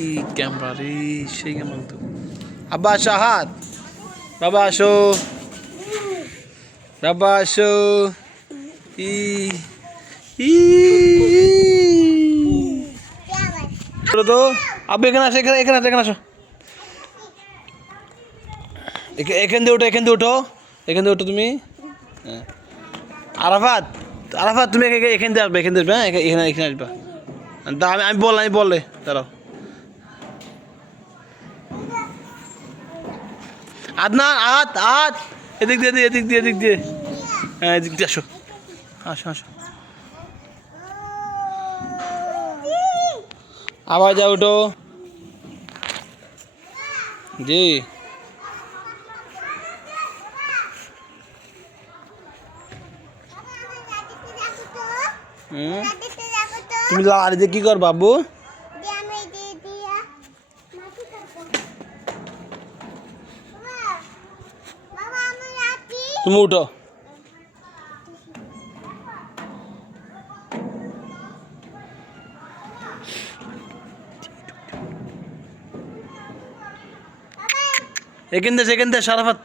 কি ক্যামেরা রে, সেই ক্যামেরা তো। আব্বা আসো, হাত বাবা আসো, বাবা আসো। ই ই তো আব্বা এখানে আসো, এখানে আসো, এখানে আসো। এখান দিয়ে ওঠো, এখান দিয়ে ওঠো, এখান দিয়ে ওঠো তুমি। হ্যাঁ আরাফাত, আরাফাত তুমি এখান দিয়ে আসবে, এখান দিয়ে আসবে। হ্যাঁ এখানে এখানে আসবা। আমি বললে দাঁড়াও। আদনান, হাত এদিক দিয়ে, এদিক দিয়ে, এদিক দিয়ে। হ্যাঁ এদিক দিয়ে আসো, আসো আসো। আবার যাও, ওঠো। জি তুমি লাড়ি দিয়ে কি কর বাবু? তুমি উঠো। এখান দিয়ে, সেখান দিয়ে সারাফাত।